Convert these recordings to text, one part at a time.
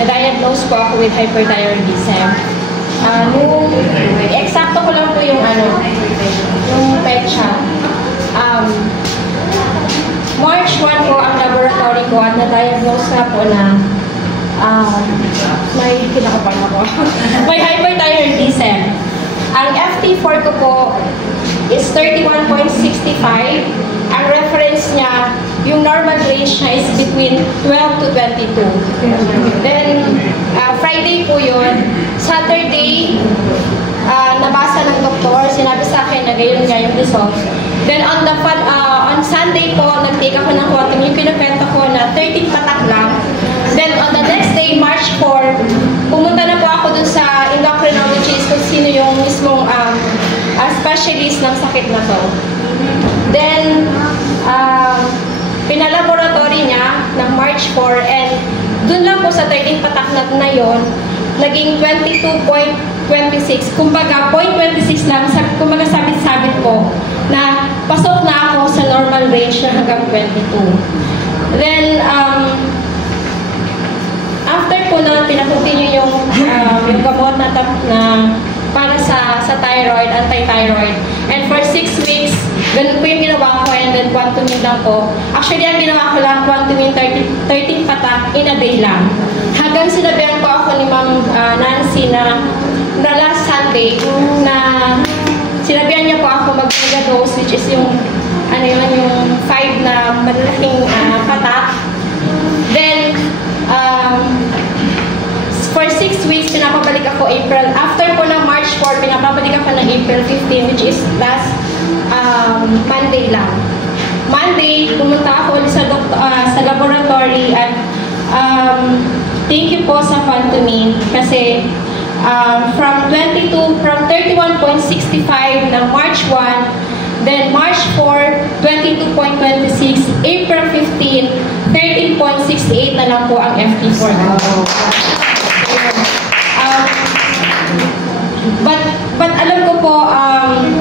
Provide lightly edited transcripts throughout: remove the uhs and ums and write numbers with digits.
na-diagnose po ako with hyperthyroidism. Nung eksakto ko lang po yung petsa. March 1 po ang laboratory ko at na-diagnose na po na may kinakapan ako. May hyperthyroidism. Ang FT4 ko po is 31.65. Ang reference niya, yung normal range niya is between 12 to 22. Then, Friday po yun. Saturday, nabasa ng doktor, sinabi sa akin na gayon nga yung results. Then, on Sunday po, nag-take ako ng quantum. Yung pinapenta ko na 13 patak lang. Then, on the next day, March 4, pumunta na po ako dun sa endocrinologist kung sino yung mismong specialist ng sakit na to. Then, pinalaboratory niya ng March 4 and dun lang po sa 13 patak na yun, naging 22.26. Kumbaga, 0.26 lang. Kumbaga, sabit-sabit po na pasok na ako sa normal range na hanggang 22. Then, after po na pinakontinue yung gamot na para sa thyroid, anti-thyroid. And for 6 weeks, ganun po yung ginawa ko and then quantuming lang po. Actually, ang ginawa ko lang, quantuming 13 patak in a day lang. Hanggang sinabihan po ako ni Ma'am Nancy na last Sunday na sinabihan niya po ako mag-mega dose, which is yung yung 5 na malaking patak. Then, for 6 weeks, pinapabalik ako April. After po ng March 4, pinapabalik ako ng April 15, which is last Monday lang. Monday, pumunta ako ulit sa laboratory at thank you po sa Fantomin kasi from 31.65 ng March 1, then March 4, 22.26, April 15, 13.68 na lang po ang FT4 ko. But alam ko po,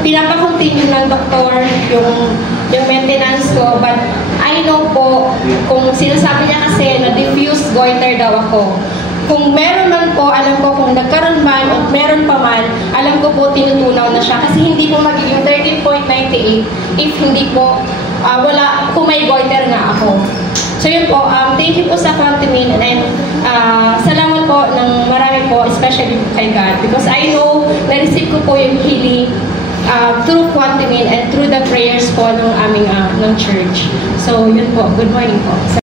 pinapakontinue ng doktor yung maintenance ko, but I know po, kung sinasabi niya kasi na diffuse goiter daw ako. Kung meron man po, alam ko kung nagkaroon man o meron pa man, alam ko po tinutunaw na siya kasi hindi po magiging 13.98 if hindi po kung may goiter nga ako. So yun po, thank you po sa Fantomin and salamat po ng marami po, especially kay God because I know na-receive ko po yung healing through Fantomin and through the prayers po ng aming ng church. So yun po, good morning po.